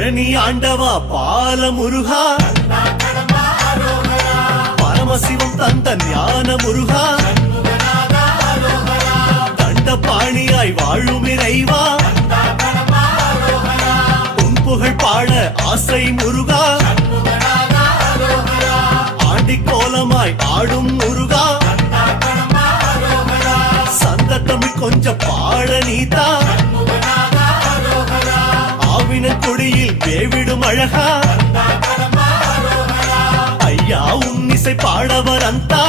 பழனி ஆண்டவா பால முருகா, பரமசிவம் தந்த ஞான முருகா, தண்டபாணியாய் வாழும் இறைவா, உன் புகழ் பாட ஆசை முருகா, ஆண்டி கோலமாய் ஆடும் முருகா, சந்த தமிழ் கொஞ்சம் பாட நீதா, ஆவின கொடியில் வேவிடும் அழகா, ஐயா உன்னிசை பாடவர் அந்தா,